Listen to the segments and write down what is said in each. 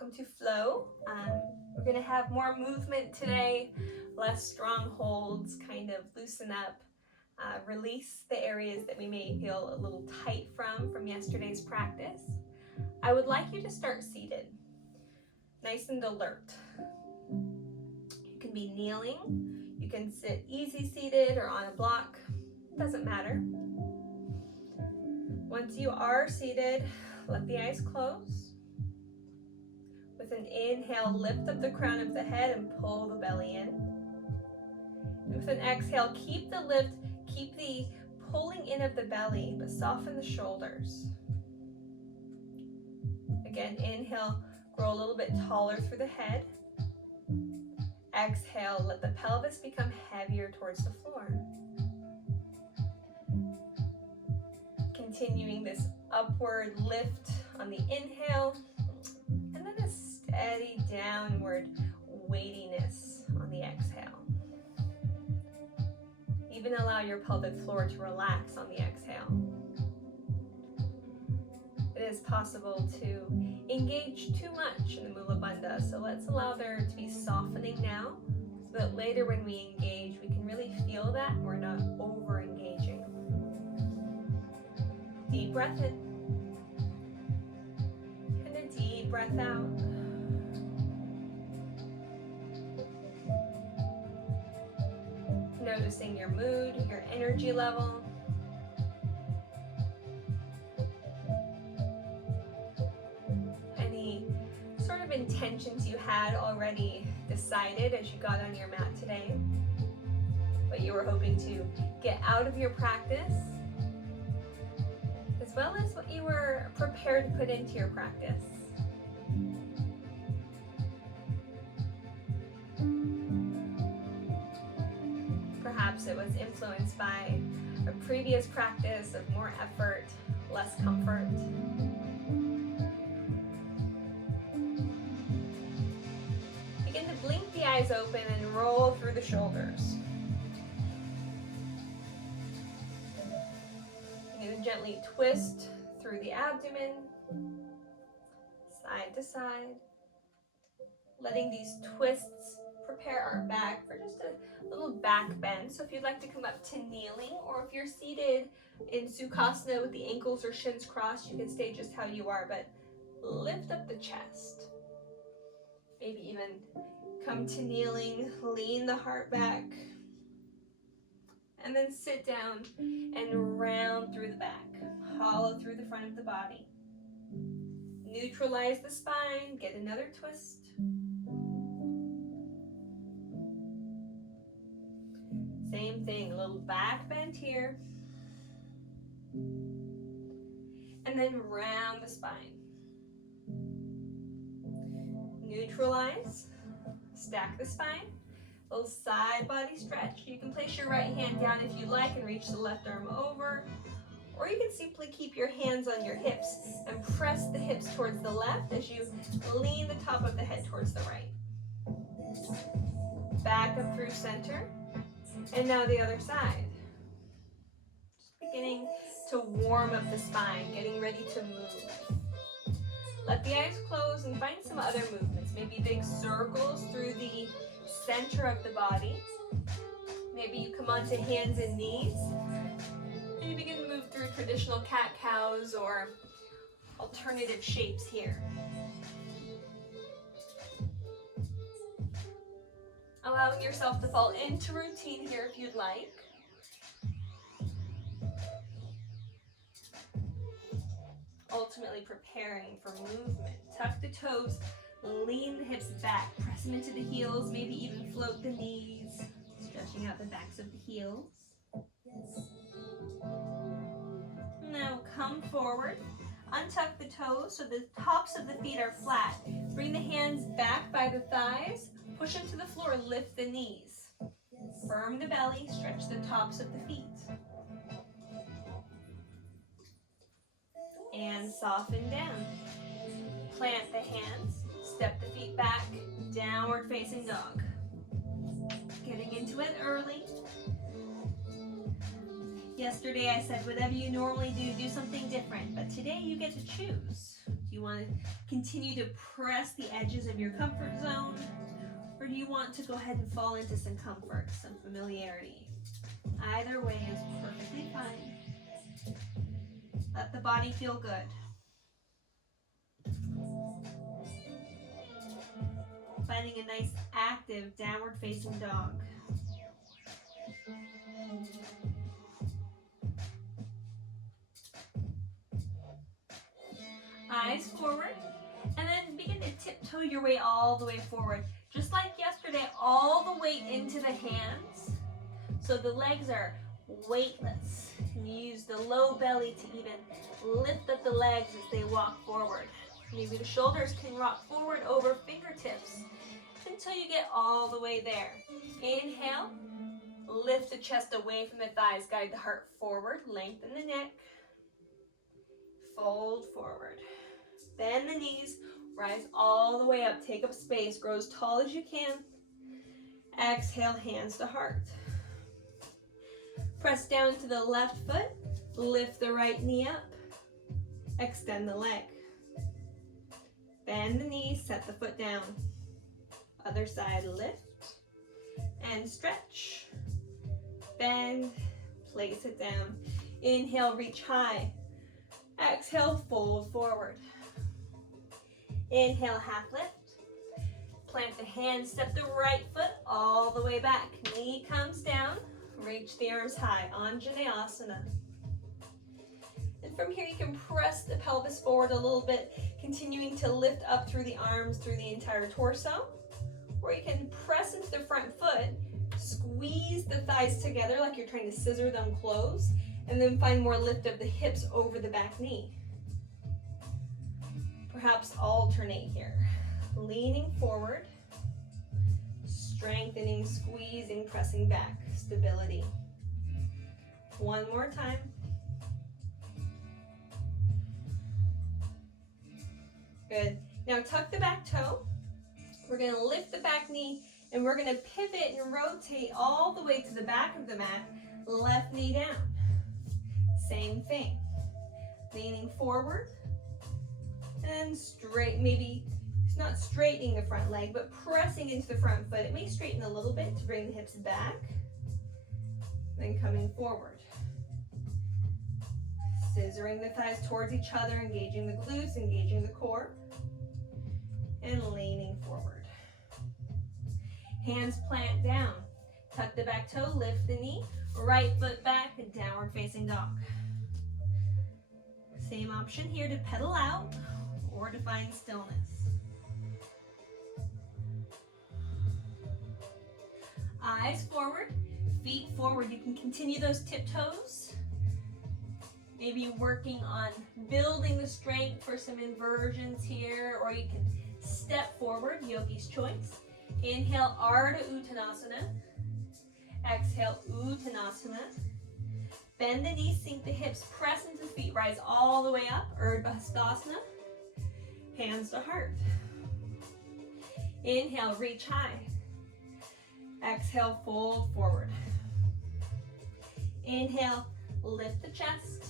welcome to Flow. We're gonna have more movement today, less strong holds, kind of loosen up, release the areas that we may feel a little tight from yesterday's practice. I would like you to start seated, nice and alert. You can be kneeling, you can sit easy seated or on a block, doesn't matter. Once you are seated, let the eyes close. With an inhale, lift up the crown of the head and pull the belly in. And with an exhale, keep the lift, keep the pulling in of the belly, but soften the shoulders. Again, inhale, grow a little bit taller through the head. Exhale, let the pelvis become heavier towards the floor. Continuing this upward lift on the inhale, and then a steady downward weightiness on the exhale. Even allow your pelvic floor to relax on the exhale. It is possible to engage too much in the Mula Bandha, so let's allow there to be softening now, so that later when we engage, we can really feel that we're not over-engaging. Deep breath in, and a deep breath out. Noticing your mood, your energy level. Any sort of intentions you had already decided as you got on your mat today, what you were hoping to get out of your practice, as well as what you were prepared to put into your practice. Perhaps it was influenced by a previous practice of more effort, less comfort. Begin to blink the eyes open and roll through the shoulders. Begin to gently twist through the abdomen, side to side, letting these twists prepare our back for just a little back bend. So if you'd like to come up to kneeling, or if you're seated in Sukhasana with the ankles or shins crossed, you can stay just how you are, but lift up the chest. Maybe even come to kneeling, lean the heart back, and then sit down and round through the back, hollow through the front of the body. Neutralize the spine, get another twist. Same thing, a little back bend here. And then round the spine. Neutralize, stack the spine. A little side body stretch. You can place your right hand down if you like and reach the left arm over. Or you can simply keep your hands on your hips and press the hips towards the left as you lean the top of the head towards the right. Back up through center. And now the other side. Just beginning to warm up the spine, getting ready to move. Let the eyes close and find some other movements. Maybe big circles through the center of the body. Maybe you come onto hands and knees. And you begin to move through traditional cat-cows or alternative shapes here. Allowing yourself to fall into routine here if you'd like. Ultimately preparing for movement. Tuck the toes, lean the hips back, press them into the heels, maybe even float the knees, stretching out the backs of the heels. Now come forward, untuck the toes so the tops of the feet are flat. Bring the hands back by the thighs. Push them to the floor, lift the knees. Firm the belly, stretch the tops of the feet. And soften down. Plant the hands, step the feet back, downward facing dog. Getting into it early. Yesterday I said whatever you normally do, do something different. But today you get to choose. Do you want to continue to press the edges of your comfort zone? Or do you want to go ahead and fall into some comfort, some familiarity? Either way is perfectly fine. Let the body feel good. Finding a nice active downward facing dog. Eyes forward, and then begin to tiptoe your way all the way forward. Just like yesterday, all the weight into the hands, so the legs are weightless. And you use the low belly to even lift up the legs as they walk forward. Maybe the shoulders can rock forward over fingertips until you get all the way there. Inhale, lift the chest away from the thighs, guide the heart forward, lengthen the neck, fold forward. Bend the knees, rise all the way up, take up space, grow as tall as you can. Exhale, hands to heart. Press down to the left foot, lift the right knee up, extend the leg. Bend the knees, set the foot down. Other side, lift and stretch. Bend, place it down. Inhale, reach high. Exhale, fold forward. Inhale, half lift. Plant the hands, step the right foot all the way back. Knee comes down, reach the arms high, Anjaneyasana. And from here you can press the pelvis forward a little bit, continuing to lift up through the arms, through the entire torso. Or you can press into the front foot, squeeze the thighs together like you're trying to scissor them close, and then find more lift of the hips over the back knee. Perhaps alternate here. Leaning forward, strengthening, squeezing, pressing back, stability. One more time. Good. Now tuck the back toe. We're going to lift the back knee and we're going to pivot and rotate all the way to the back of the mat, left knee down. Same thing. Leaning forward and straight, maybe it's not straightening the front leg, but pressing into the front foot. It may straighten a little bit to bring the hips back, then coming forward. Scissoring the thighs towards each other, engaging the glutes, engaging the core, and leaning forward. Hands plant down. Tuck the back toe, lift the knee, right foot back, and downward facing dog. Same option here to pedal out or to find stillness. Eyes forward, feet forward. You can continue those tiptoes. Maybe working on building the strength for some inversions here, or you can step forward, yogi's choice. Inhale, Ardha Uttanasana. Exhale, Uttanasana. Bend the knees, sink the hips, press into the feet, rise all the way up, Urdhva Hastasana. Hands to heart. Inhale, reach high. Exhale, fold forward. Inhale, lift the chest.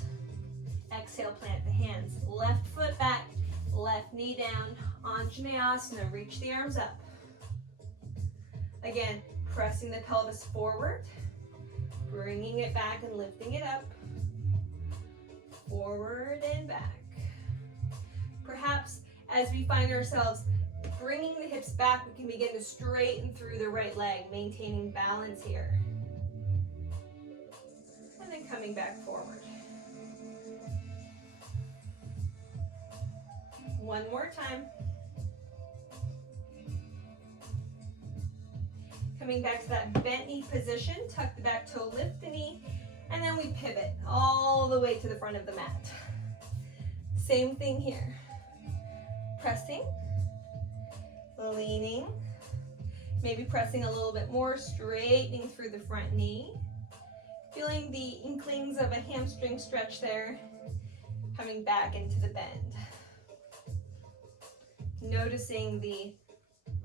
Exhale, plant the hands. Left foot back, left knee down, Anjaneyasana, reach the arms up. Again, pressing the pelvis forward, bringing it back and lifting it up. Forward and back. Perhaps as we find ourselves bringing the hips back, we can begin to straighten through the right leg, maintaining balance here. And then coming back forward. One more time. Coming back to that bent knee position, tuck the back toe, lift the knee, and then we pivot all the way to the front of the mat. Same thing here. Pressing, leaning, maybe pressing a little bit more, straightening through the front knee. Feeling the inklings of a hamstring stretch there, coming back into the bend. Noticing the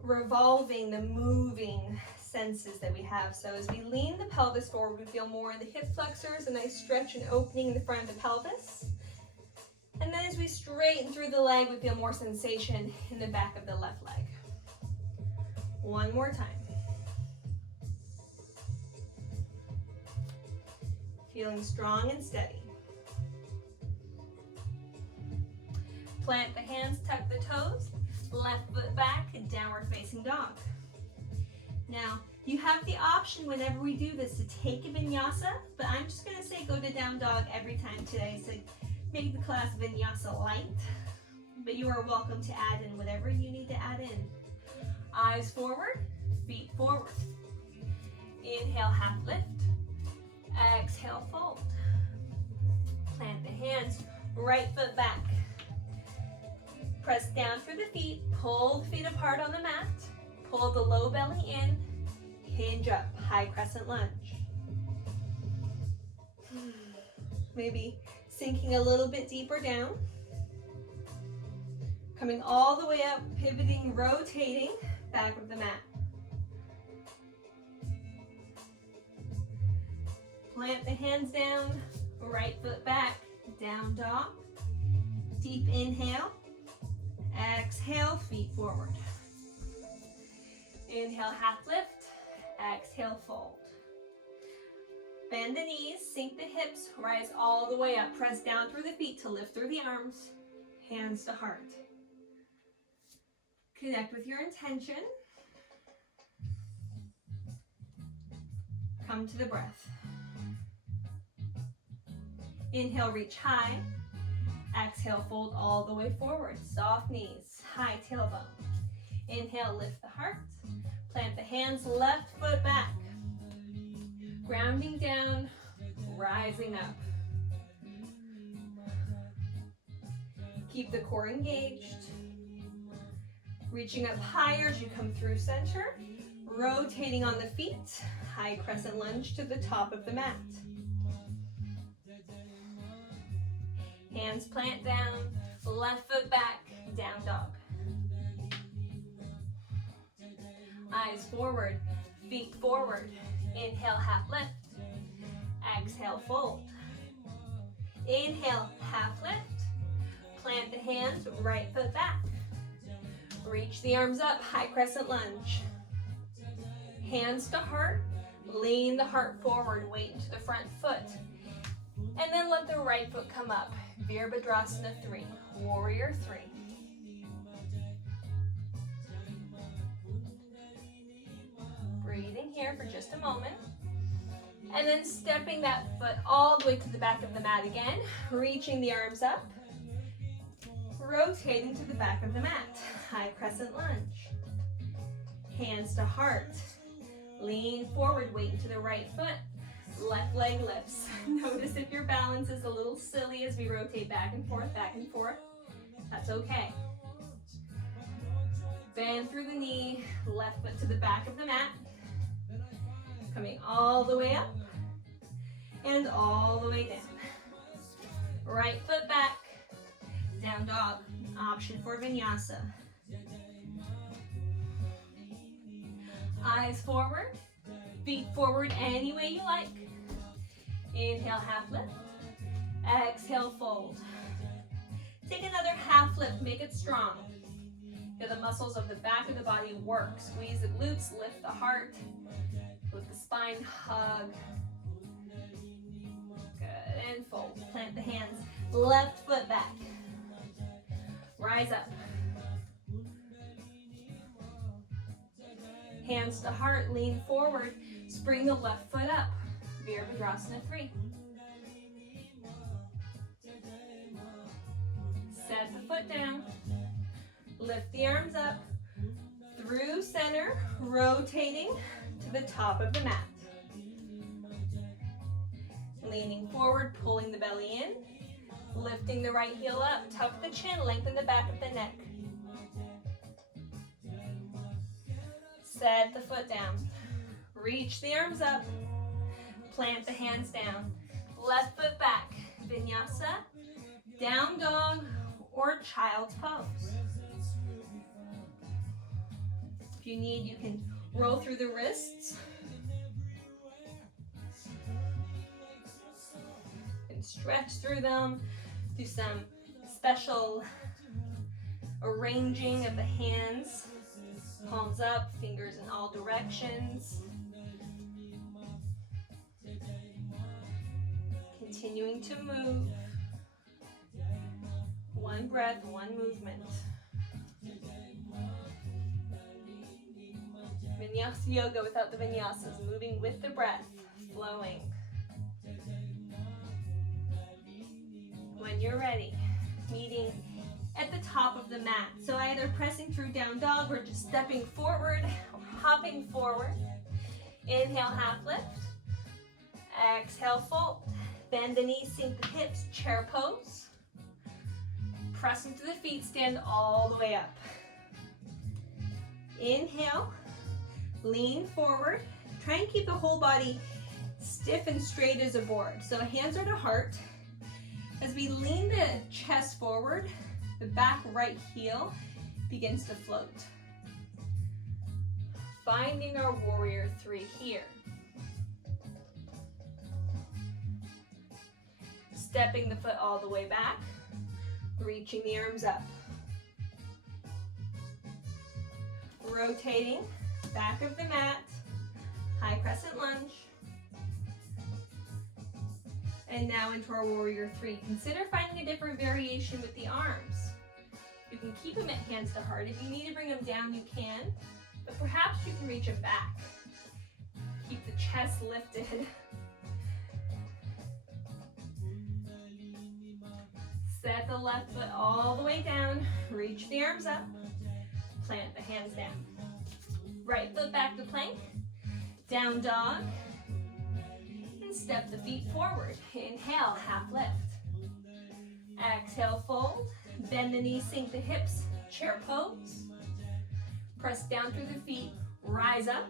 revolving, the moving senses that we have. So as we lean the pelvis forward, we feel more in the hip flexors, a nice stretch and opening in the front of the pelvis. And then as we straighten through the leg, we feel more sensation in the back of the left leg. One more time. Feeling strong and steady. Plant the hands, tuck the toes, left foot back, downward facing dog. Now, you have the option whenever we do this to take a vinyasa, but I'm just gonna say go to down dog every time today, so make the class vinyasa light, but you are welcome to add in whatever you need to add in. Eyes forward, feet forward. Inhale, half lift. Exhale, fold. Plant the hands, right foot back. Press down through the feet, pull the feet apart on the mat, pull the low belly in, hinge up, high crescent lunge. Maybe sinking a little bit deeper down. Coming all the way up, pivoting, rotating, back of the mat. Plant the hands down, right foot back, down dog. Deep inhale. Exhale, feet forward. Inhale, half lift. Exhale, fold. Bend the knees, sink the hips, rise all the way up. Press down through the feet to lift through the arms. Hands to heart. Connect with your intention. Come to the breath. Inhale, reach high. Exhale, fold all the way forward. Soft knees, high tailbone. Inhale, lift the heart. Plant the hands, left foot back. Grounding down, rising up. Keep the core engaged. Reaching up higher as you come through center. Rotating on the feet. High crescent lunge to the top of the mat. Hands plant down, left foot back, down dog. Eyes forward, feet forward. Inhale, half lift. Exhale, fold. Inhale, half lift. Plant the hands, right foot back. Reach the arms up, high crescent lunge. Hands to heart, lean the heart forward, weight into the front foot. And then let the right foot come up. Virabhadrasana 3, Warrior 3. Breathing here for just a moment. And then stepping that foot all the way to the back of the mat again. Reaching the arms up. Rotating to the back of the mat. High crescent lunge. Hands to heart. Lean forward, weight into the right foot. Left leg lifts. Notice if your balance is a little silly as we rotate back and forth, that's okay. Bend through the knee, left foot to the back of the mat. Coming all the way up and all the way down. Right foot back, down dog, option for vinyasa. Eyes forward, feet forward any way you like. Inhale, half lift. Exhale, fold. Take another half lift, make it strong. Feel the muscles of the back of the body work. Squeeze the glutes, lift the heart. With the spine, hug. Good, and fold. Plant the hands, left foot back. Rise up. Hands to heart, lean forward. Spring the left foot up. Virabhadrasana 3. Set the foot down. Lift the arms up. Through center, rotating to the top of the mat. Leaning forward, pulling the belly in. Lifting the right heel up. Tuck the chin, lengthen the back of the neck. Set the foot down. Reach the arms up. Plant the hands down. Left foot back. Vinyasa, down dog, or child's pose. If you need, you can roll through the wrists. And stretch through them. Do some special arranging of the hands. Palms up, fingers in all directions. Continuing to move. One breath, one movement. Vinyasa yoga without the vinyasas, moving with the breath, flowing. When you're ready, meeting at the top of the mat. So either pressing through down dog or just stepping forward, or hopping forward. Inhale, half lift. Exhale, fold. Bend the knees, sink the hips, chair pose. Press into the feet, stand all the way up. Inhale, lean forward. Try and keep the whole body stiff and straight as a board. So hands are to heart. As we lean the chest forward, the back right heel begins to float. Finding our warrior three here. Stepping the foot all the way back, reaching the arms up. Rotating, back of the mat, high crescent lunge. And now into our warrior three. Consider finding a different variation with the arms. You can keep them at hands to heart. If you need to bring them down, you can, but perhaps you can reach them back. Keep the chest lifted. Set the left foot all the way down, reach the arms up, plant the hands down. Right foot back to plank, down dog, and step the feet forward. Inhale, half lift. Exhale, fold, bend the knees, sink the hips, chair pose. Press down through the feet, rise up,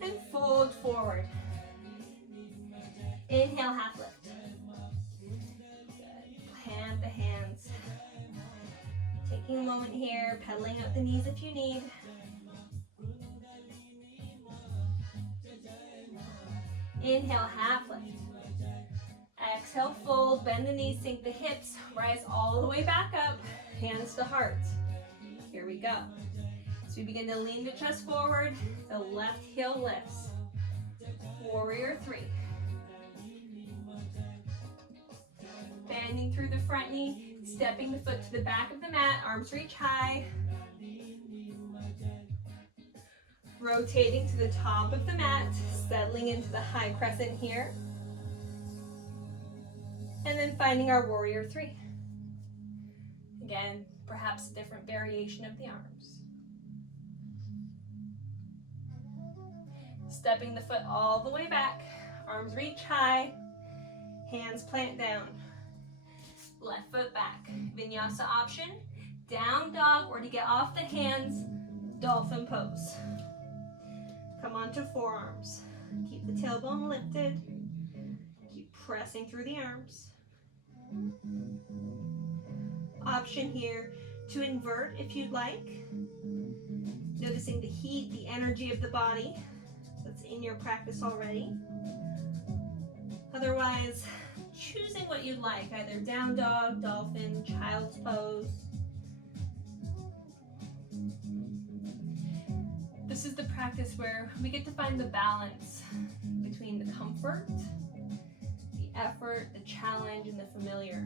and fold forward. Inhale, half lift. Plant the hands. Taking a moment here, pedaling up the knees if you need. Inhale, half lift. Exhale, fold, bend the knees, sink the hips, rise all the way back up, hands to heart. Here we go. So we begin to lean the chest forward, the left heel lifts. Warrior three. Bending through the front knee, stepping the foot to the back of the mat, arms reach high. Rotating to the top of the mat, settling into the high crescent here. And then finding our warrior three. Again, perhaps a different variation of the arms. Stepping the foot all the way back, arms reach high, hands plant down. Left foot back. Vinyasa option, down dog, or to get off the hands, dolphin pose. Come onto forearms. Keep the tailbone lifted. Keep pressing through the arms. Option here to invert if you'd like. Noticing the heat, the energy of the body that's in your practice already. Otherwise, choosing what you'd like, either down dog, dolphin, child's pose. This is the practice where we get to find the balance between the comfort, the effort, the challenge, and the familiar.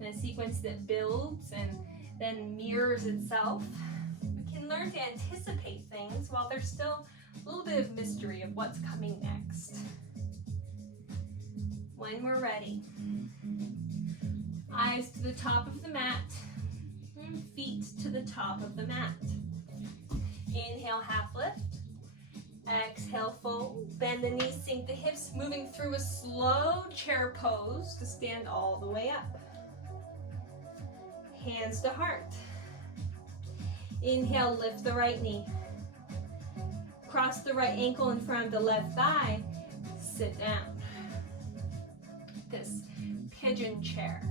In a sequence that builds and then mirrors itself, we can learn to anticipate things while there's still a little bit of mystery of what's coming next. When we're ready, eyes to the top of the mat, and feet to the top of the mat. Inhale, half lift. Exhale, fold. Bend the knees, sink the hips, moving through a slow chair pose to stand all the way up. Hands to heart. Inhale, lift the right knee. Cross the right ankle in front of the left thigh. Sit down. This pigeon chair.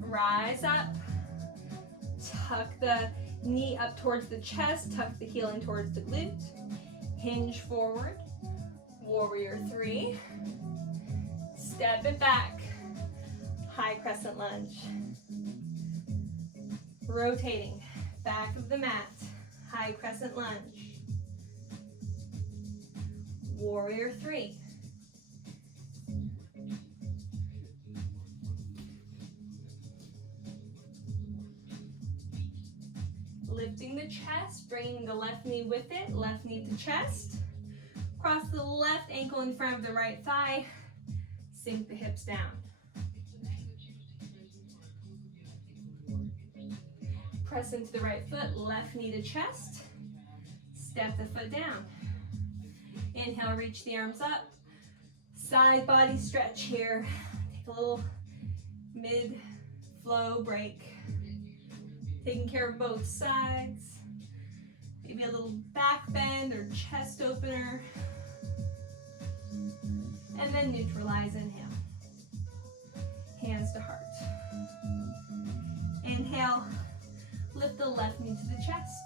Rise up. Tuck the knee up towards the chest. Tuck the heel in towards the glute. Hinge forward. Warrior 3. Step it back. High crescent lunge. Rotating. Back of the mat. High crescent lunge. Warrior 3. Lifting the chest, bringing the left knee with it, left knee to chest. Cross the left ankle in front of the right thigh. Sink the hips down. Press into the right foot, left knee to chest. Step the foot down. Inhale, reach the arms up. Side body stretch here. Take a little mid-flow break. Taking care of both sides. Maybe a little back bend or chest opener. And then neutralize, inhale. Hands to heart. Inhale, lift the left knee to the chest.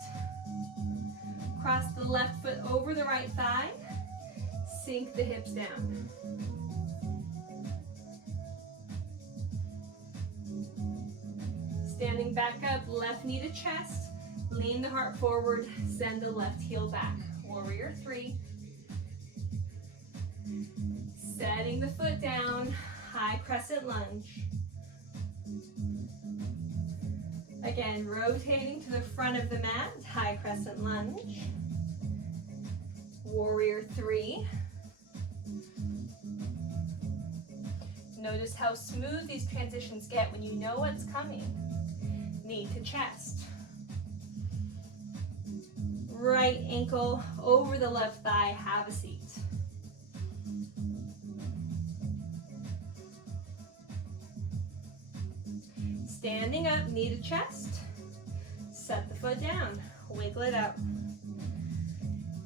Cross the left foot over the right thigh. Sink the hips down. Standing back up, left knee to chest. Lean the heart forward, send the left heel back. Warrior 3. Setting the foot down, high crescent lunge. Again, rotating to the front of the mat, high crescent lunge. Warrior 3. Notice how smooth these transitions get when you know what's coming. Knee to chest. Right ankle over the left thigh, have a seat. Standing up, knee to chest. Set the foot down, wiggle it out.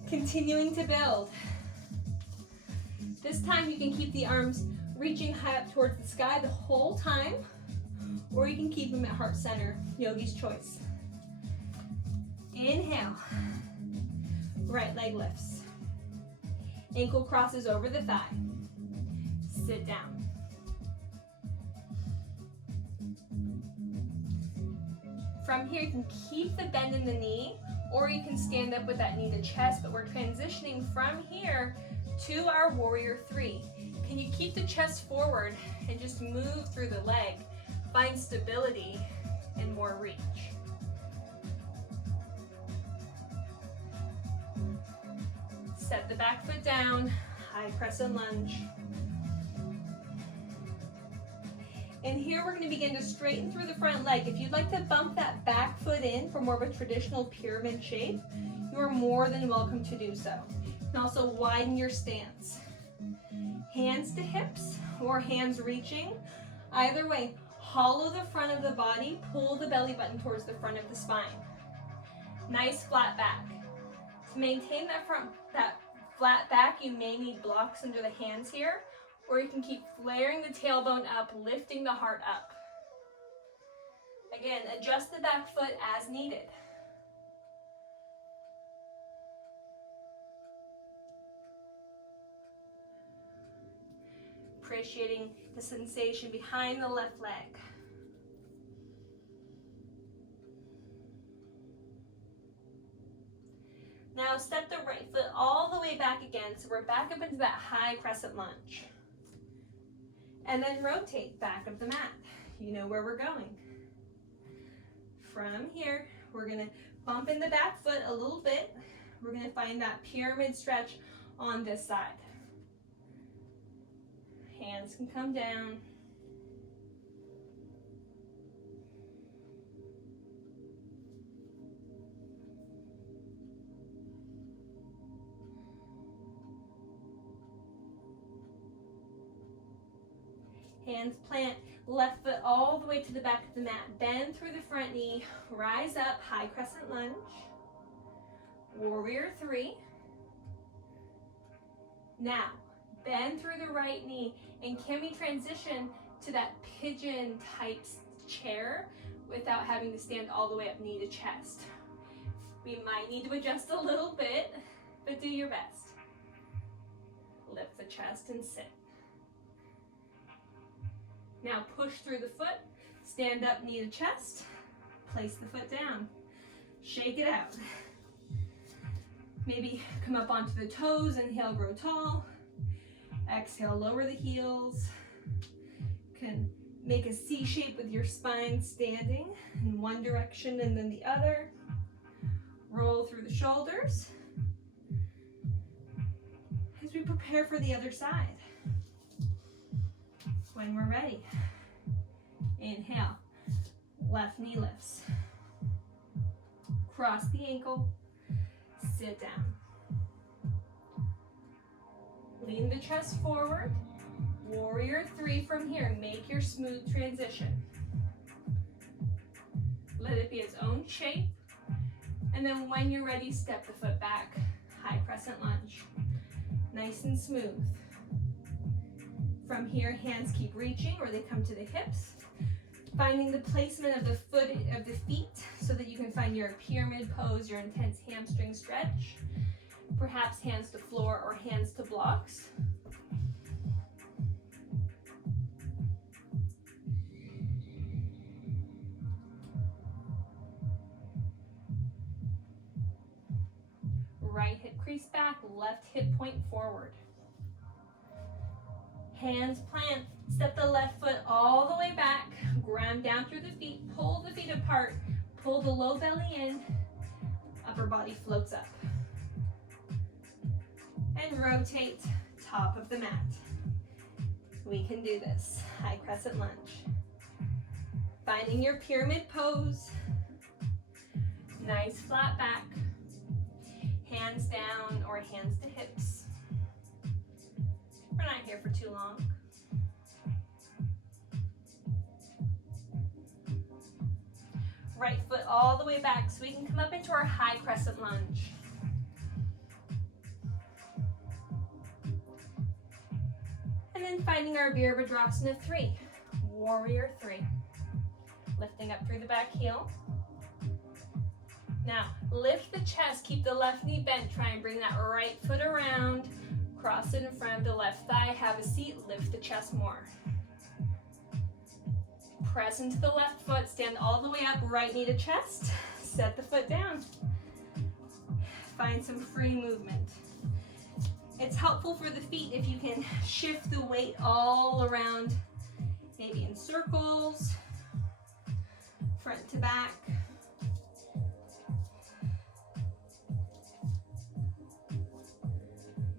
Continuing to build. This time you can keep the arms reaching high up towards the sky the whole time, or you can keep them at heart center, yogi's choice. Inhale, right leg lifts. Ankle crosses over the thigh. Sit down. From here, you can keep the bend in the knee, or you can stand up with that knee to chest, but we're transitioning from here to our Warrior 3. Can you keep the chest forward and just move through the leg? Find stability and more reach. Set the back foot down, high crescent lunge. And here we're going to begin to straighten through the front leg. If you'd like to bump that back foot in for more of a traditional pyramid shape, you are more than welcome to do so. You can also widen your stance. Hands to hips or hands reaching. Either way, hollow the front of the body, pull the belly button towards the front of the spine. Nice flat back. To maintain that flat back, you may need blocks under the hands here, or you can keep flaring the tailbone up, lifting the heart up. Again, adjust the back foot as needed. Appreciating the sensation behind the left leg. Now step the right foot all the way back again, so we're back up into that high crescent lunge. And then rotate back of the mat. You know where we're going. From here, we're gonna bump in the back foot a little bit. We're gonna find that pyramid stretch on this side. Hands can come down. Hands plant, left foot all the way to the back of the mat. Bend through the front knee, rise up, high crescent lunge. Warrior 3. Now, bend through the right knee, and can we transition to that pigeon type chair without having to stand all the way up knee to chest? We might need to adjust a little bit, but do your best. chest and sit. Now push through the foot, stand up, knee to chest, place the foot down, shake it out. Maybe come up onto the toes, inhale, grow tall. Exhale, lower the heels. You can make a C shape with your spine standing in one direction and then the other. Roll through the shoulders as we prepare for the other side. When we're ready, inhale, left knee lifts. Cross the ankle, sit down. Lean the chest forward. Warrior 3 from here. Make your smooth transition. Let it be its own shape. And then when you're ready, step the foot back. High crescent lunge. Nice and smooth. From here, hands keep reaching or they come to the hips. Finding the placement of the feet so that you can find your pyramid pose, your intense hamstring stretch. Perhaps hands to floor or hands to blocks. Right hip crease back, left hip point forward. Hands plant, step the left foot all the way back, ground down through the feet, pull the feet apart, pull the low belly in, upper body floats up. And rotate top of the mat. We can do this. High crescent lunge. Finding your pyramid pose. Nice flat back. Hands down or hands to hips. We're not here for too long. Right foot all the way back so we can come up into our high crescent lunge. And then finding our Virabhadrasana 3, Warrior 3. Lifting up through the back heel. Now, lift the chest, keep the left knee bent, try and bring that right foot around, cross it in front of the left thigh, have a seat, lift the chest more. Press into the left foot, stand all the way up, right knee to chest, set the foot down. Find some free movement. It's helpful for the feet if you can shift the weight all around, maybe in circles, front to back.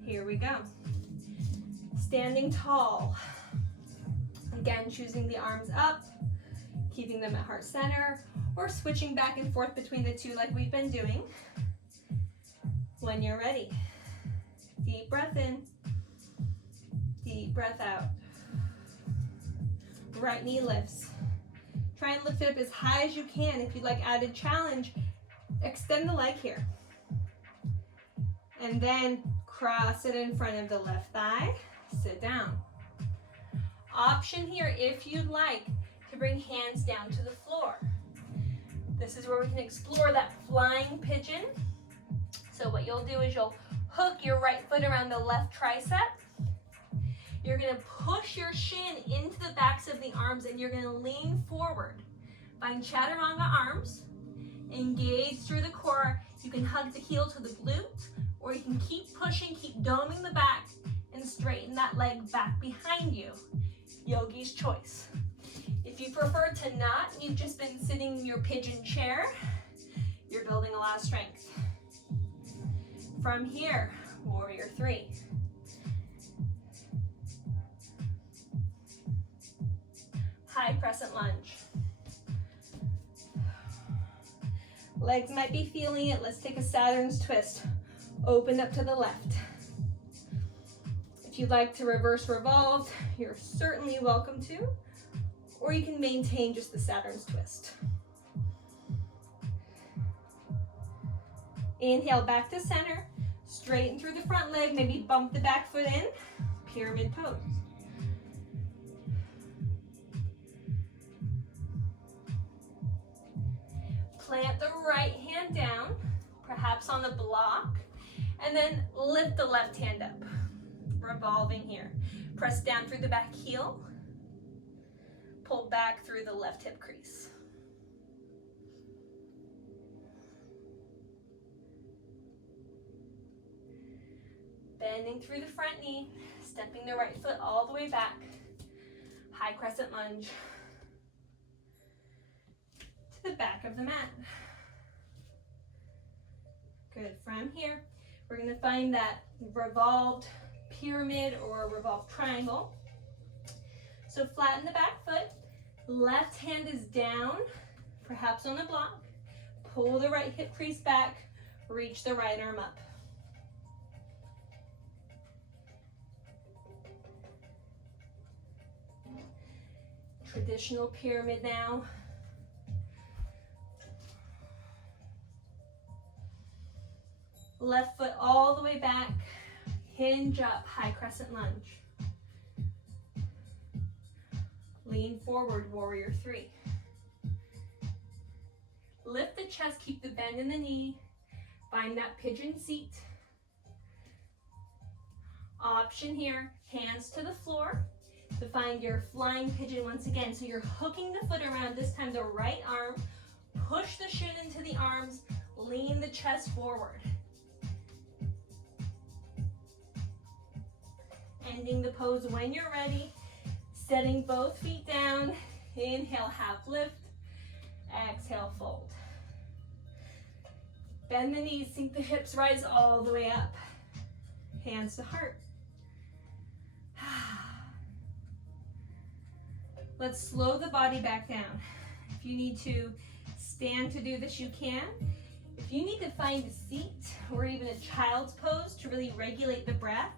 Here we go. Standing tall. Again, choosing the arms up, keeping them at heart center, or switching back and forth between the two like we've been doing. When you're ready. Deep breath in, deep breath out. Right knee lifts. Try and lift it up as high as you can. If you'd like added challenge, extend the leg here. And then cross it in front of the left thigh, sit down. Option here, if you'd like, to bring hands down to the floor. This is where we can explore that flying pigeon. So what you'll do is you'll hook your right foot around the left tricep. You're gonna push your shin into the backs of the arms and you're gonna lean forward. Find chaturanga arms, engage through the core. You can hug the heel to the glute, or you can keep pushing, keep doming the back and straighten that leg back behind you. Yogi's choice. If you prefer to not, you've just been sitting in your pigeon chair, you're building a lot of strength. From here, Warrior 3. High crescent lunge. Legs might be feeling it. Let's take a Saturn's twist. Open up to the left. If you'd like to reverse revolve, you're certainly welcome to, or you can maintain just the Saturn's twist. Inhale back to center. Straighten through the front leg, maybe bump the back foot in, pyramid pose. Plant the right hand down, perhaps on the block, and then lift the left hand up. revolving here. Press down through the back heel. Pull back through the left hip crease. Bending through the front knee, stepping the right foot all the way back. High crescent lunge to the back of the mat. Good. From here, we're going to find that revolved pyramid or revolved triangle. So flatten the back foot. Left hand is down, perhaps on the block. Pull the right hip crease back. Reach the right arm up. Traditional pyramid now. Left foot all the way back, hinge up, high crescent lunge. Lean forward, warrior three. Lift the chest, keep the bend in the knee. Find that pigeon seat. Option here, hands to the floor to find your flying pigeon once again. So you're hooking the foot around, this time the right arm. Push the shin into the arms, lean the chest forward. Ending the pose when you're ready. Setting both feet down. Inhale, half lift. Exhale, fold. Bend the knees, sink the hips, rise all the way up. Hands to heart. Let's slow the body back down. If you need to stand to do this, you can. If you need to find a seat or even a child's pose to really regulate the breath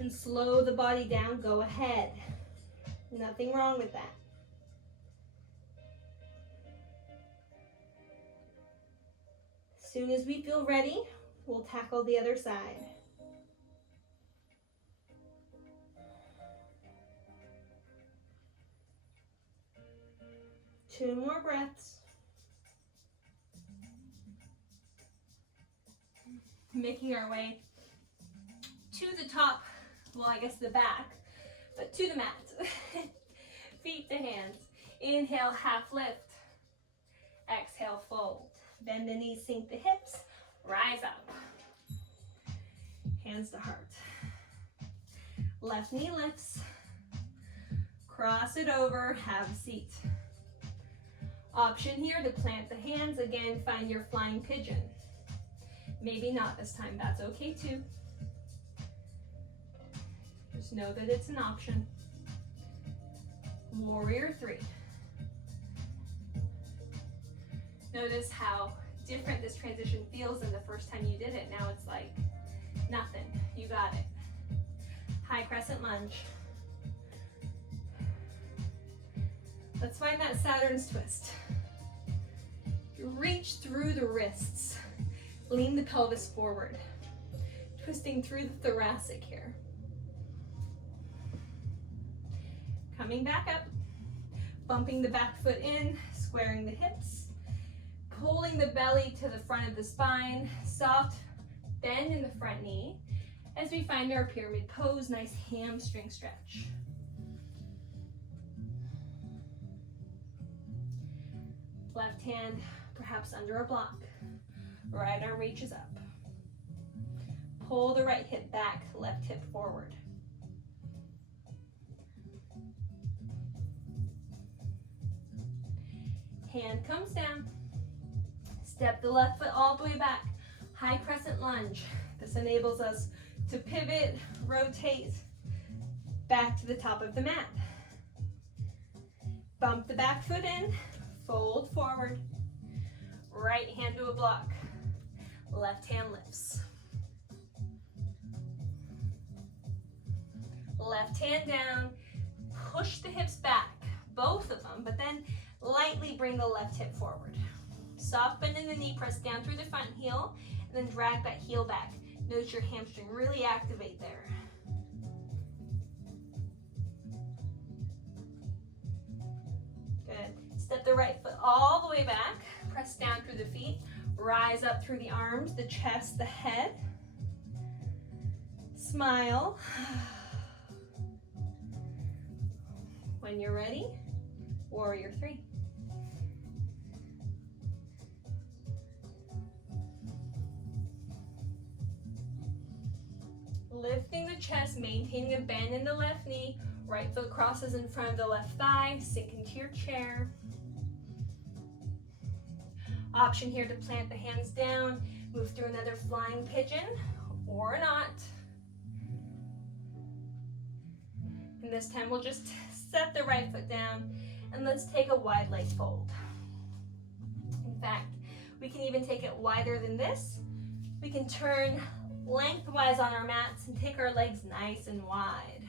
and slow the body down, go ahead. Nothing wrong with that. As soon as we feel ready, we'll tackle the other side. Two more breaths. Making our way to the top, well, I guess the back, but to the mat. Feet to hands. Inhale, half lift. Exhale, fold. Bend the knees, sink the hips. Rise up. Hands to heart. Left knee lifts. Cross it over, have a seat. Option here to plant the hands. Again, find your flying pigeon. Maybe not this time, that's okay too. Just know that it's an option. Warrior three. Notice how different this transition feels than the first time you did it. Now it's like nothing. You got it. High crescent lunge. Let's find that Saturn's twist. Reach through the wrists. Lean the pelvis forward. Twisting through the thoracic here. Coming back up. Bumping the back foot in, squaring the hips. Pulling the belly to the front of the spine. Soft bend in the front knee. As we find our pyramid pose, nice hamstring stretch. Left hand perhaps under a block. Right arm reaches up. Pull the right hip back, left hip forward. Hand comes down. Step the left foot all the way back. High crescent lunge. This enables us to pivot, rotate back to the top of the mat. Bump the back foot in. Fold forward, right hand to a block, left hand lifts. Left hand down, push the hips back, both of them, but then lightly bring the left hip forward. Soft bend in the knee, press down through the front heel, and then drag that heel back. Notice your hamstring really activate there. Good. Step the right foot all the way back, press down through the feet, rise up through the arms, the chest, the head. Smile. When you're ready, warrior 3. Lifting the chest, maintaining a bend in the left knee, right foot crosses in front of the left thigh, sink into your chair. Option here to plant the hands down, move through another flying pigeon, or not. And this time we'll just set the right foot down and let's take a wide leg fold. In fact, we can even take it wider than this. We can turn lengthwise on our mats and take our legs nice and wide.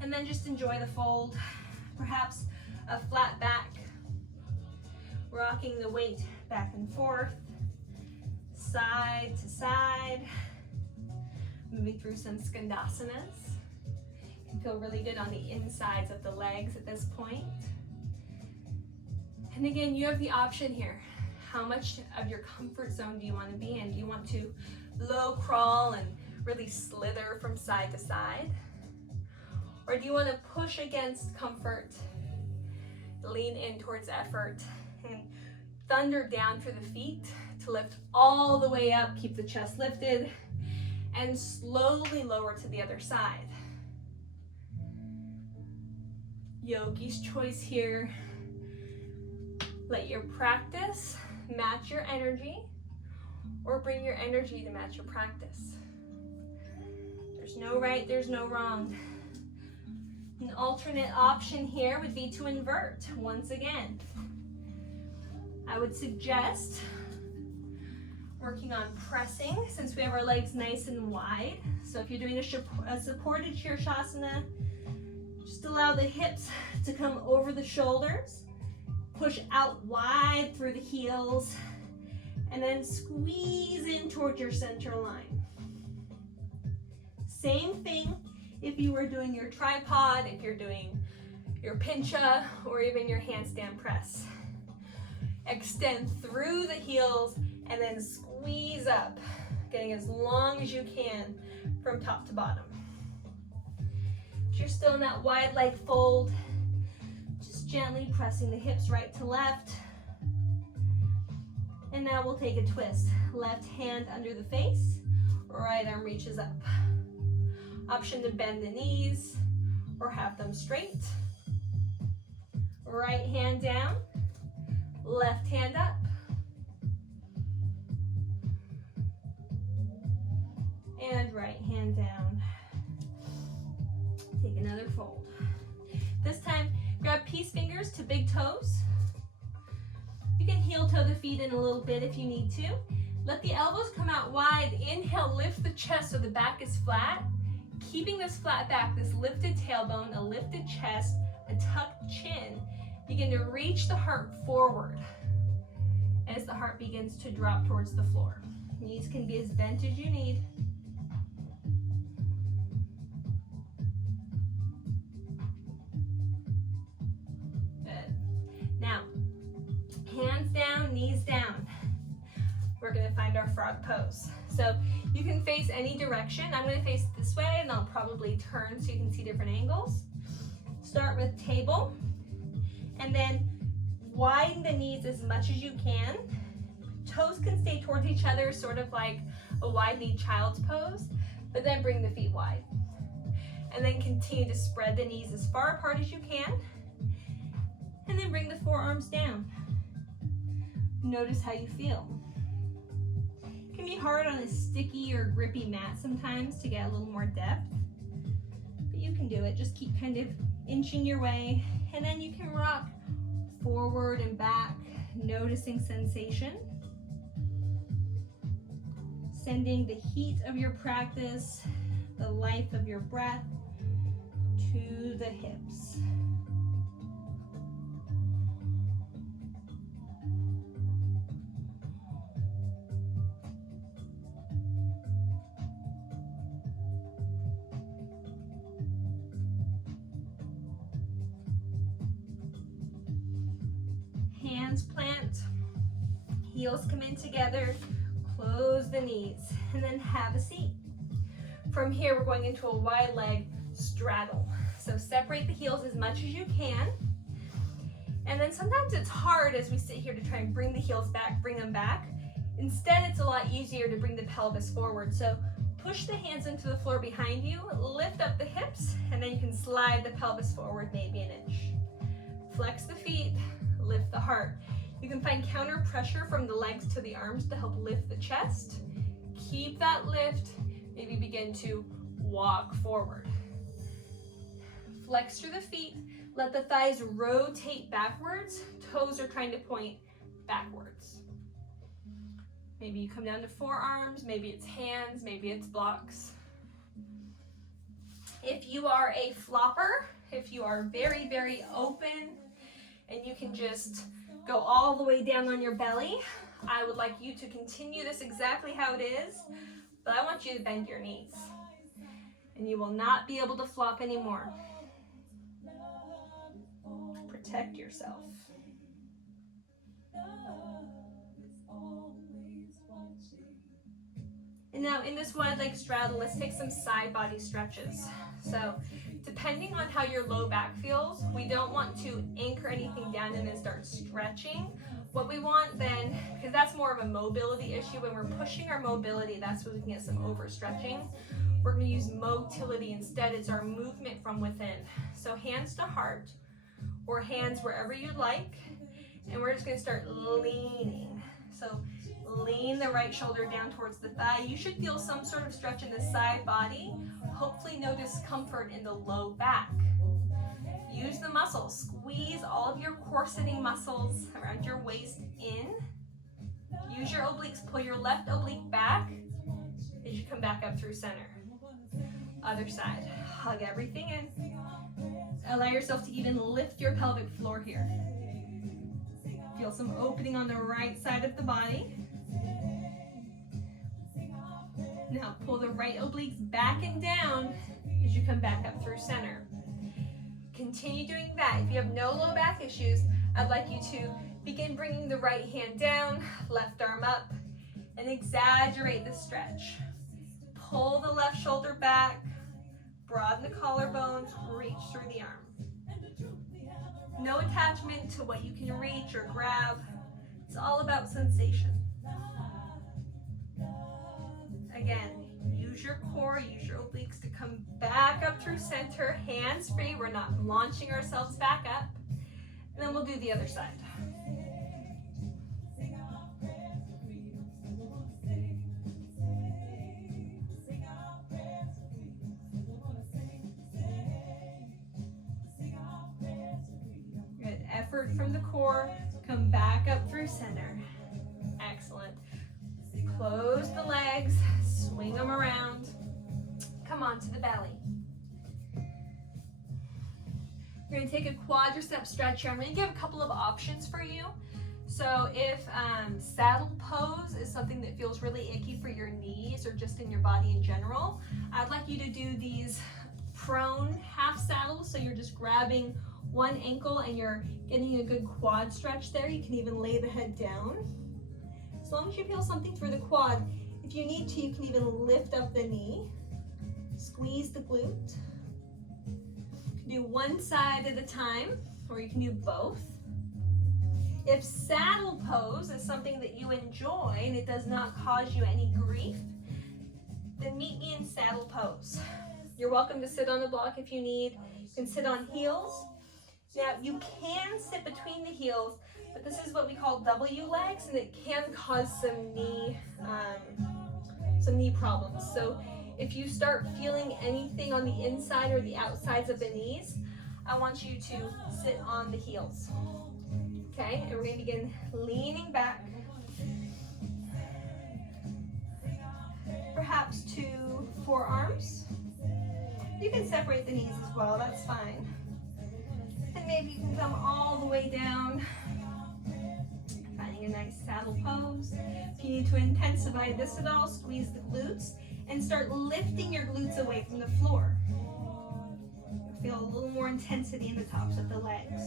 And then just enjoy the fold. Perhaps a flat back, rocking the weight back and forth, side to side, moving through some skandasanas. Can feel really good on the insides of the legs at this point. And again, you have the option here. How much of your comfort zone do you want to be in? Do you want to low crawl and really slither from side to side? Or do you want to push against comfort, lean in towards effort, and thunder down through the feet to lift all the way up, keep the chest lifted, and slowly lower to the other side? Yogi's choice here. Let your practice match your energy, or bring your energy to match your practice. There's no right, there's no wrong. An alternate option here would be to invert once again. I would suggest working on pressing since we have our legs nice and wide. So if you're doing a supported Shirshasana, just allow the hips to come over the shoulders, push out wide through the heels, and then squeeze in towards your center line. Same thing if you were doing your tripod, if you're doing your pincha, or even your handstand press. Extend through the heels and then squeeze up, getting as long as you can from top to bottom. If you're still in that wide leg fold, just gently pressing the hips right to left. And now we'll take a twist. Left hand under the face, right arm reaches up. Option to bend the knees or have them straight. Right hand down, left hand up. And right hand down. Take another fold. This time, grab peace fingers to big toes. You can heel toe the feet in a little bit if you need to. Let the elbows come out wide. Inhale, lift the chest so the back is flat. Keeping this flat back, this lifted tailbone, a lifted chest, a tucked chin. Begin to reach the heart forward as the heart begins to drop towards the floor. Knees can be as bent as you need. Good. Now, hands down, knees down. We're going to find our frog pose. So you can face any direction. I'm going to face this way and I'll probably turn so you can see different angles. Start with table and then widen the knees as much as you can. Toes can stay towards each other, sort of like a wide-kneed child's pose, but then bring the feet wide. And then continue to spread the knees as far apart as you can. And then bring the forearms down. Notice how you feel. It can be hard on a sticky or grippy mat sometimes to get a little more depth, but you can do it. Just keep kind of inching your way, and then you can rock forward and back, noticing sensation. Sending the heat of your practice, the life of your breath to the hips. Hands plant, heels come in together, close the knees, and then have a seat. From here, we're going into a wide leg straddle. So So separate the heels as much as you can. And then sometimes it's hard as we sit here to try and bring the heels back, bring them back. Instead, it's a lot easier to bring the pelvis forward. So push the hands into the floor behind you, lift up the hips, and then you can slide the pelvis forward maybe an inch. Flex the feet, lift the heart. You can find counter pressure from the legs to the arms to help lift the chest. Keep that lift, maybe begin to walk forward. Flex through the feet, let the thighs rotate backwards, toes are trying to point backwards. Maybe you come down to forearms, maybe it's hands, maybe it's blocks. If you are a flopper, if you are very, very open and you can just go all the way down on your belly, I would like you to continue this exactly how it is, but I want you to bend your knees. And you will not be able to flop anymore. Protect yourself. And now in this wide leg straddle, let's take some side body stretches. So depending on how your low back feels, we don't want to anchor anything down and then start stretching. What we want then, because that's more of a mobility issue, when we're pushing our mobility, that's when we can get some overstretching. We're going to use motility instead. It's our movement from within. So hands to heart or hands wherever you'd like. And we're just going to start leaning. So lean the right shoulder down towards the thigh. You should feel some sort of stretch in the side body. Hopefully no discomfort in the low back. Use the muscles. Squeeze all of your corseting muscles around your waist in. Use your obliques. Pull your left oblique back as you come back up through center. Other side. Hug everything in. Allow yourself to even lift your pelvic floor here. Feel some opening on the right side of the body. Now pull the right obliques back and down as you come back up through center. Continue doing that. If you have no low back issues, I'd like you to begin bringing the right hand down, left arm up, and exaggerate the stretch. Pull the left shoulder back, broaden the collarbones, reach through the arm. No attachment to what you can reach or grab. It's all about sensation. Again, use your core, use your obliques to come back up through center, hands free. We're not launching ourselves back up. And then we'll do the other side. Good. Effort from the core. Come back up through center. Excellent. Close the legs, swing them around. Come on to the belly. We're going to take a quadricep stretch here. I'm going to give a couple of options for you. So if saddle pose is something that feels really icky for your knees or just in your body in general, I'd like you to do these prone half saddles. So you're just grabbing one ankle and you're getting a good quad stretch there. You can even lay the head down. As long as you feel something through the quad, if you need to, you can even lift up the knee, squeeze the glute. You can do one side at a time, or you can do both. If saddle pose is something that you enjoy and it does not cause you any grief, then meet me in saddle pose. You're welcome to sit on the block if you need. You can sit on heels. Now, you can sit between the heels, but this is what we call W legs, and it can cause some knee problems. So if you start feeling anything on the inside or the outsides of the knees, I want you to sit on the heels. Okay, and we're going to begin leaning back. Perhaps to forearms. You can separate the knees as well, that's fine. And maybe you can come all the way down, finding a nice saddle pose. If you need to intensify this at all, squeeze the glutes and start lifting your glutes away from the floor. You'll feel a little more intensity in the tops of the legs.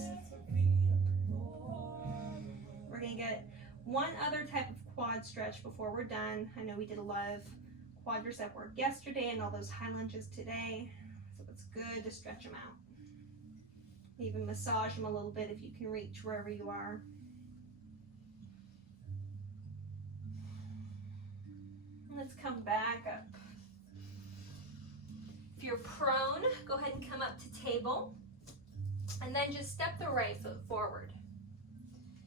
We're going to get one other type of quad stretch before we're done. I know we did a lot of quadricep work yesterday and all those high lunges today, so it's good to stretch them out. Even massage them a little bit if you can reach wherever you are. Let's come back up. If you're prone, go ahead and come up to table. And then just step the right foot forward.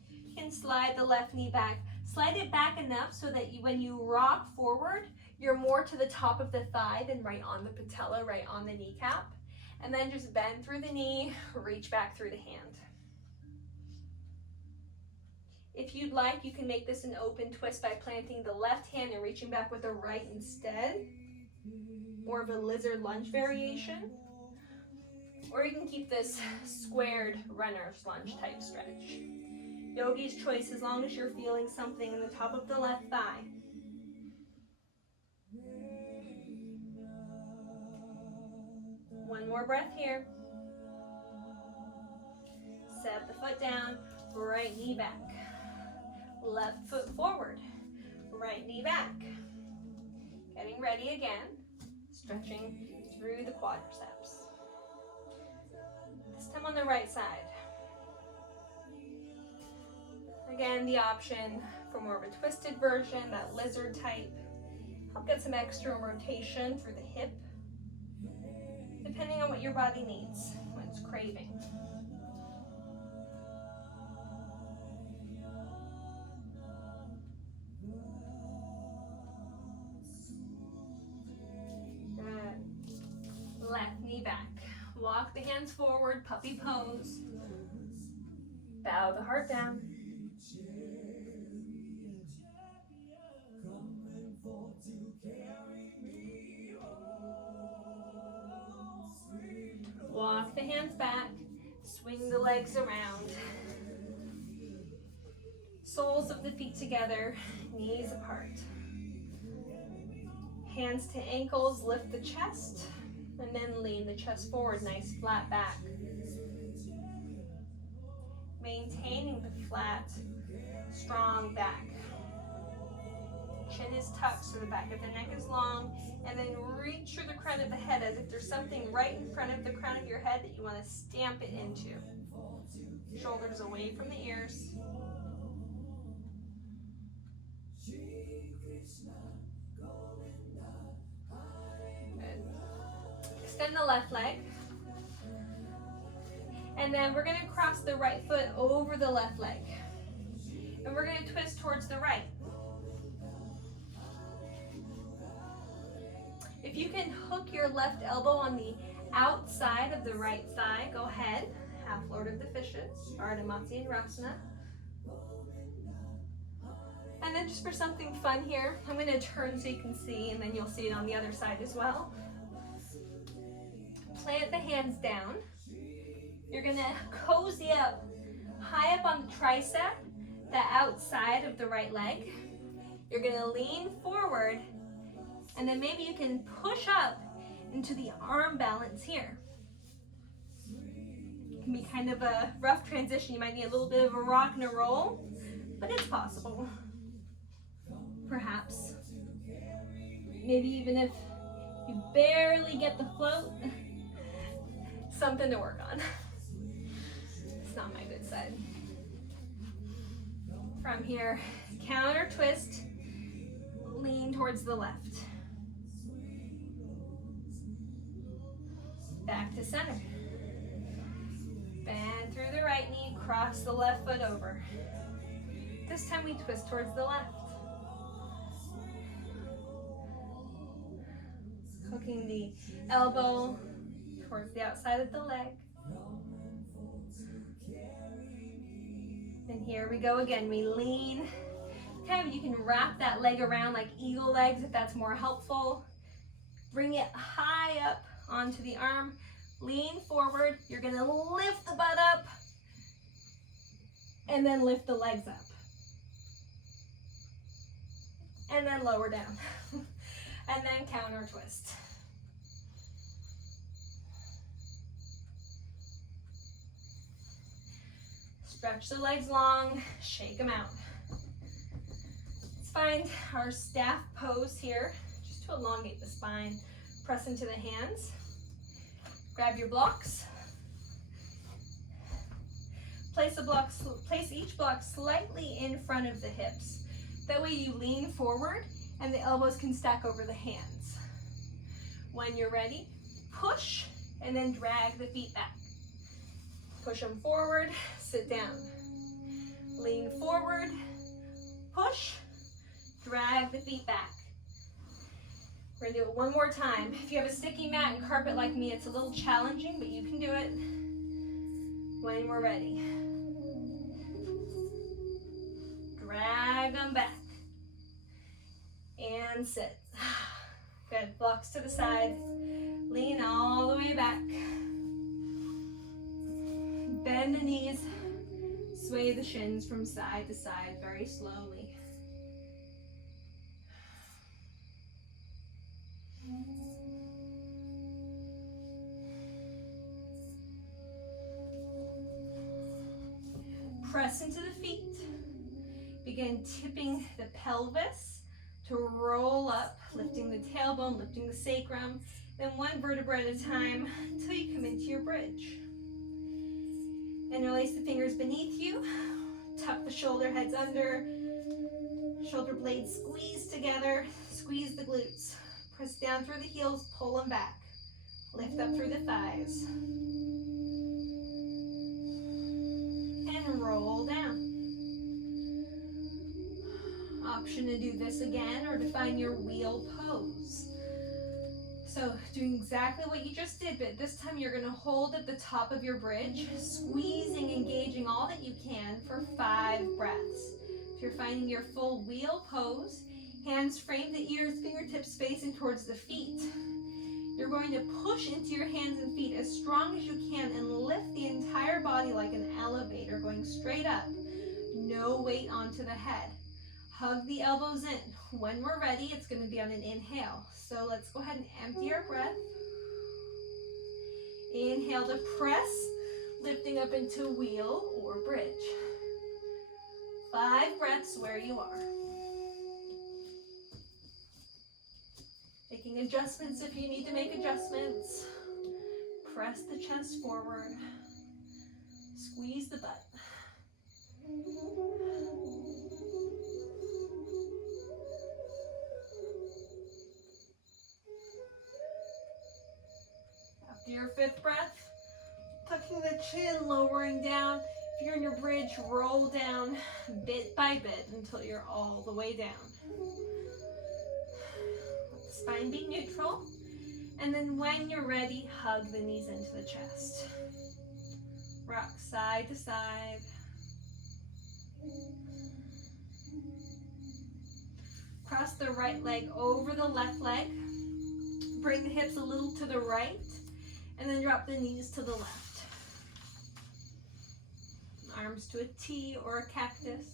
You can slide the left knee back. Slide it back enough so that when you rock forward, you're more to the top of the thigh than right on the patella, right on the kneecap. And then just bend through the knee, reach back through the hand. If you'd like, you can make this an open twist by planting the left hand and reaching back with the right instead. More of a lizard lunge variation. Or you can keep this squared runner's lunge type stretch. Yogi's choice, as long as you're feeling something in the top of the left thigh. One more breath here. Set the foot down, right knee back. Left foot forward, right knee back. Getting ready again, stretching through the quadriceps. This time on the right side. Again, the option for more of a twisted version, that lizard type. Help get some extra rotation through the hip, depending on what your body needs, what it's craving. Good. Left knee back. Walk the hands forward, puppy pose. Bow the heart down. Walk the hands back, swing the legs around. Soles of the feet together, knees apart. Hands to ankles, lift the chest, and then lean the chest forward, nice flat back. Maintaining the flat, strong back. Chin is tucked so the back of the neck is long, and then reach through the crown of the head as if there's something right in front of the crown of your head that you want to stamp it into. Shoulders away from the ears. Good. Extend the left leg. And then we're going to cross the right foot over the left leg. And we're going to twist towards the right. If you can hook your left elbow on the outside of the right thigh, go ahead. Half Lord of the Fishes, Ardha Matsyendrasana. And then just for something fun here, I'm going to turn so you can see, and then you'll see it on the other side as well. Plant the hands down. You're going to cozy up, high up on the tricep, the outside of the right leg. You're going to lean forward, and then maybe you can push up into the arm balance here. It can be kind of a rough transition. You might need a little bit of a rock and a roll, but it's possible. Perhaps. Maybe even if you barely get the float, something to work on. It's not my good side. From here, counter twist, lean towards the left. Back to center. Bend through the right knee, cross the left foot over. This time we twist towards the left. Hooking the elbow towards the outside of the leg. And here we go again. We lean. Kind of, you can wrap that leg around like eagle legs if that's more helpful. Bring it high up onto the arm. Lean forward. You're going to lift the butt up and then lift the legs up. And then lower down. And then counter twist. Stretch the legs long, shake them out. Let's find our staff pose here, just to elongate the spine. Press into the hands. Grab your blocks. Place each block slightly in front of the hips. That way you lean forward and the elbows can stack over the hands. When you're ready, push and then drag the feet back. Push them forward, sit down. Lean forward, push, drag the feet back. We're gonna do it one more time. If you have a sticky mat and carpet like me, it's a little challenging, but you can do it when we're ready. Drag them back. And sit. Good, blocks to the side. Lean all the way back. Bend the knees. Sway the shins from side to side very slowly. Press into the feet. Begin tipping the pelvis to roll up, lifting the tailbone, lifting the sacrum, then one vertebra at a time until you come into your bridge. And release the fingers beneath you. Tuck the shoulder heads under. Shoulder blades squeeze together. Squeeze the glutes. Press down through the heels, pull them back. Lift up through the thighs. And roll down. Option to do this again or to find your wheel pose. So doing exactly what you just did, but this time you're going to hold at the top of your bridge, squeezing, engaging all that you can for 5 breaths. If you're finding your full wheel pose, hands frame the ears, fingertips facing towards the feet. You're going to push into your hands and feet as strong as you can and lift the entire body like an elevator, going straight up. No weight onto the head. Hug the elbows in. When we're ready, it's going to be on an inhale. So let's go ahead and empty our breath. Inhale to press, lifting up into wheel or bridge. 5 breaths where you are. Making adjustments if you need to make adjustments. Press the chest forward. Squeeze the butt. After your 5th breath, tucking the chin, lowering down. If you're in your bridge, roll down bit by bit until you're all the way down. Let the spine be neutral. And then when you're ready, hug the knees into the chest. Rock side to side. Cross the right leg over the left leg. Bring the hips a little to the right. And then drop the knees to the left. Arms to a T or a cactus.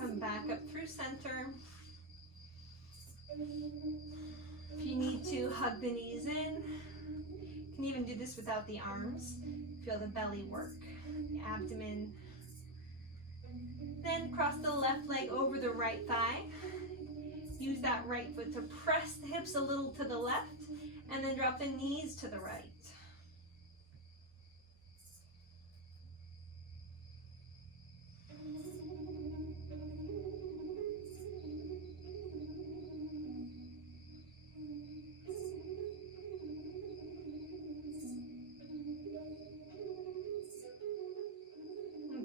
Come back up through center. If you need to, hug the knees in. You can even do this without the arms. Feel the belly work, the abdomen. Then cross the left leg over the right thigh. Use that right foot to press the hips a little to the left, and then drop the knees to the right.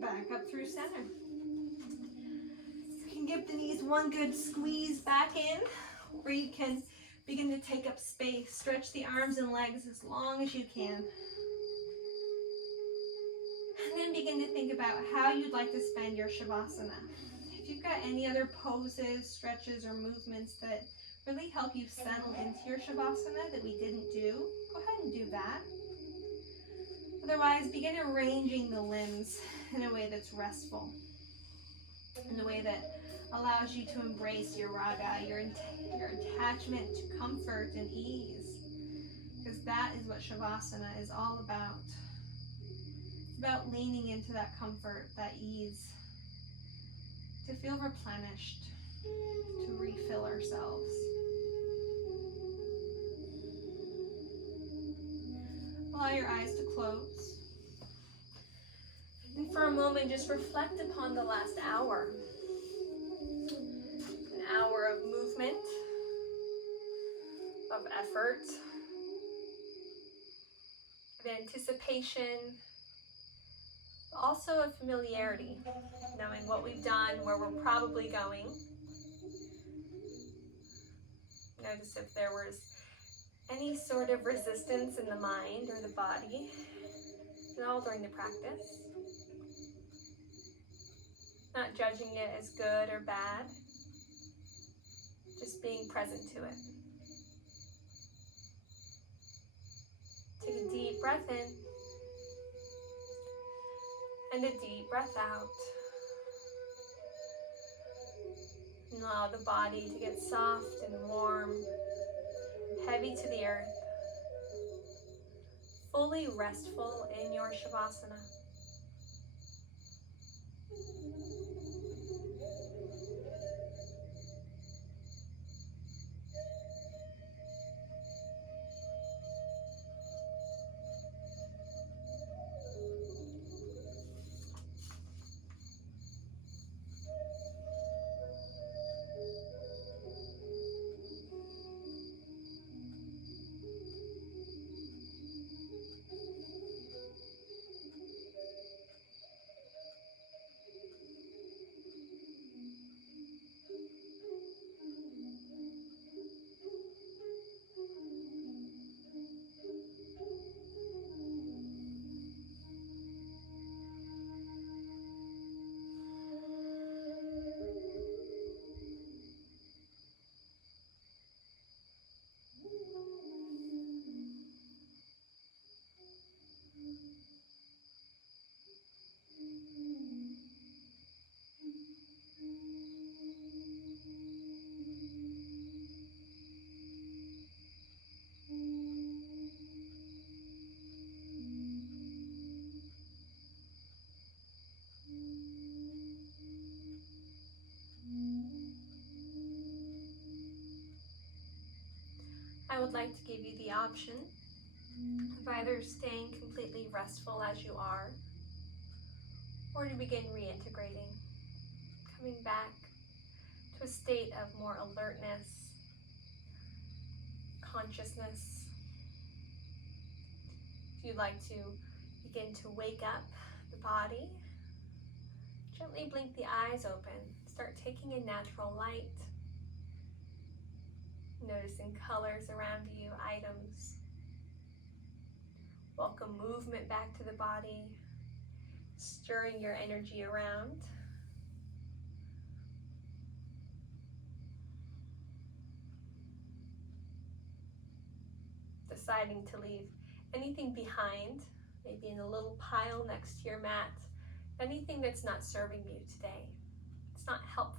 Back up through center. You can give the knees one good squeeze back in, or you can begin to take up space. Stretch the arms and legs as long as you can. And then begin to think about how you'd like to spend your Shavasana. If you've got any other poses, stretches, or movements that really help you settle into your Shavasana that we didn't do, go ahead and do that. Otherwise, begin arranging the limbs in a way that's restful, in a way that allows you to embrace your raga, your attachment to comfort and ease, because that is what Shavasana is all about. It's about leaning into that comfort, that ease, to feel replenished, to refill ourselves. Allow your eyes to close. And for a moment, just reflect upon the last hour. An hour of movement, of effort, of anticipation, but also of familiarity, knowing what we've done, where we're probably going. Notice if there was any sort of resistance in the mind or the body at all during the practice. Not judging it as good or bad, just being present to it. Take a deep breath in and a deep breath out. And allow the body to get soft and warm, heavy to the earth, fully restful in your Shavasana. I would like to give you the option of either staying completely restful as you are, or to begin reintegrating, coming back to a state of more alertness, consciousness. If you'd like to begin to wake up the body, gently blink the eyes open. Start taking in natural light. Noticing colors around you, items. Welcome movement back to the body, stirring your energy around. Deciding to leave anything behind, maybe in a little pile next to your mat, anything that's not serving you today. It's not helpful.